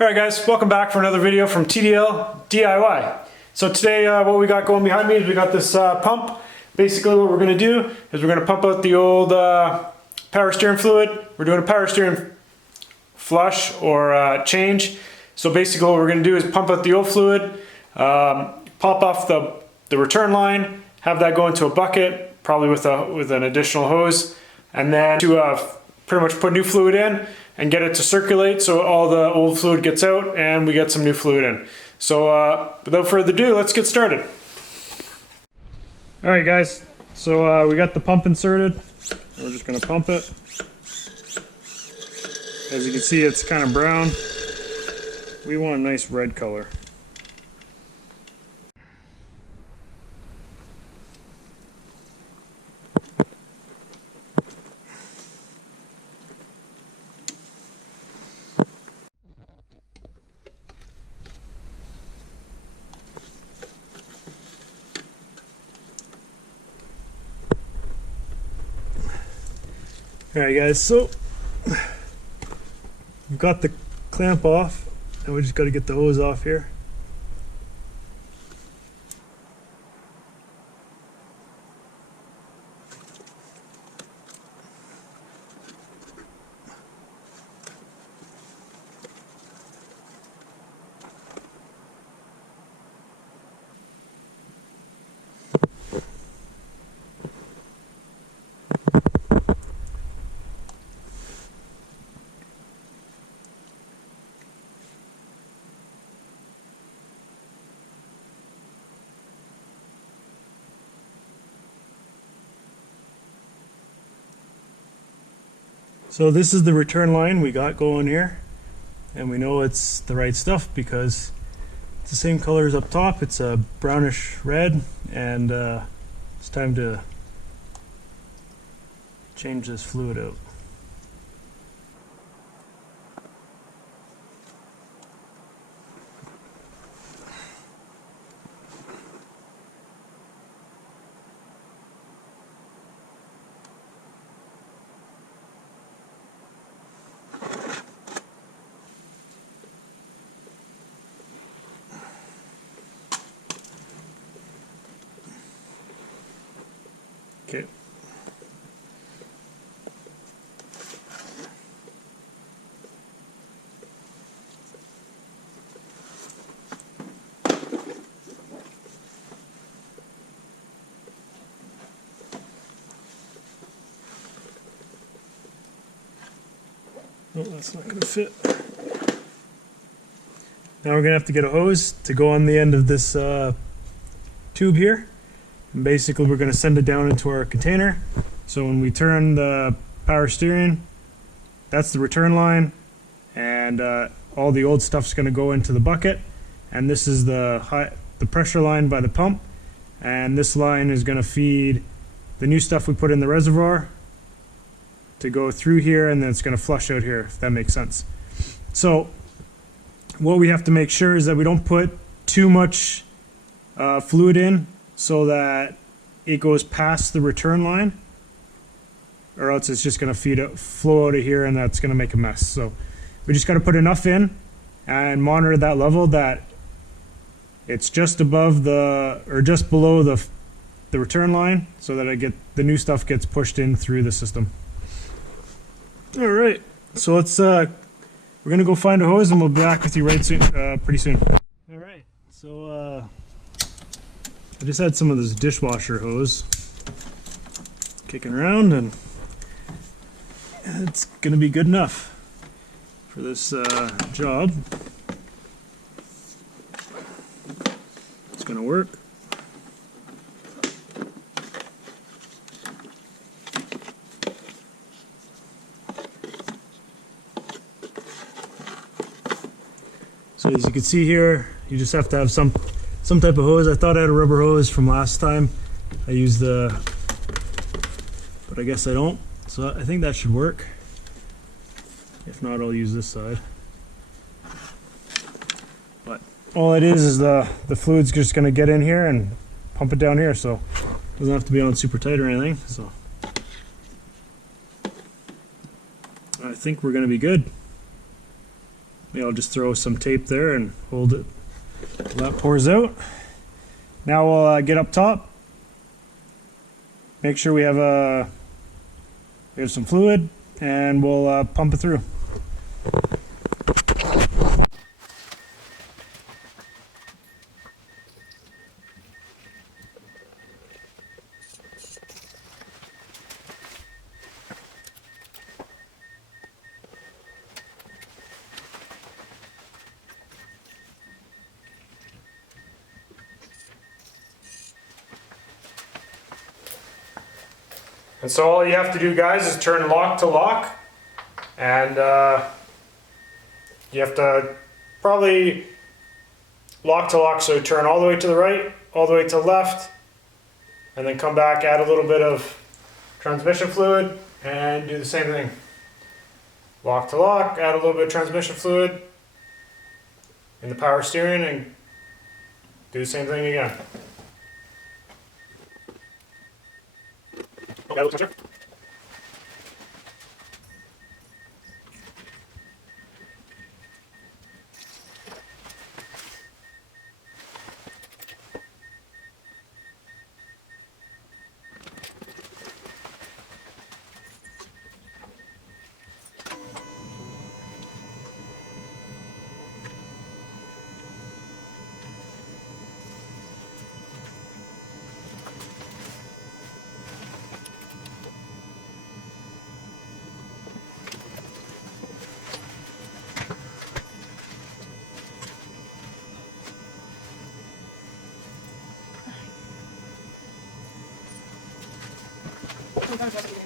Alright guys, welcome back for another video from TDL DIY. So today what we got going behind me is we got this pump. Basically what we're going to do is we're going to pump out the old power steering fluid. We're doing a power steering flush or change. So basically what we're going to do is pump out the old fluid, pop off the return line, have that go into a bucket, probably with an additional hose, and then to pretty much put new fluid in and get it to circulate so all the old fluid gets out and we get some new fluid in. So without further ado, let's get started. Alright guys, so we got the pump inserted. We're just going to pump it. As you can see, it's kind of brown. We want a nice red color. Alright guys, so we've got the clamp off and we just got to get the hose off here. So this is the return line we got going here, and we know it's the right stuff because it's the same color as up top. It's a brownish red, and it's time to change this fluid out. Okay. Oh, that's not going to fit. Now we're going to have to get a hose to go on the end of this tube here. And basically we're going to send it down into our container. So when we turn the power steering, that's the return line, and all the old stuff's going to go into the bucket. And this is the pressure line by the pump, and this line is going to feed the new stuff we put in the reservoir to go through here, and then it's going to flush out here, if that makes sense. So what we have to make sure is that we don't put too much fluid in so that it goes past the return line, or else it's just going to flow out of here, and that's going to make a mess. So we just got to put enough in and monitor that level that it's just above or just below the return line, so that the new stuff gets pushed in through the system. All right, so let's we're gonna go find a hose, and we'll be back with you pretty soon. All right, so I just had some of this dishwasher hose kicking around, and it's gonna be good enough for this job. It's gonna work. So as you can see here, you just have to have some type of hose. I thought I had a rubber hose from last time. I used but I guess I don't. So I think that should work. If not, I'll use this side. But all it is the fluid's just going to get in here and pump it down here, so it doesn't have to be on super tight or anything. So I think we're going to be good. Maybe I'll just throw some tape there and hold it till that pours out. Now we'll get up top. Make sure we have some fluid, and we'll pump it through. And so all you have to do, guys, is turn lock to lock, and you have to probably lock to lock, so turn all the way to the right, all the way to the left, and then come back, add a little bit of transmission fluid, and do the same thing. Lock to lock, add a little bit of transmission fluid in the power steering, and do the same thing again. Okay, looks better. Sometimes that's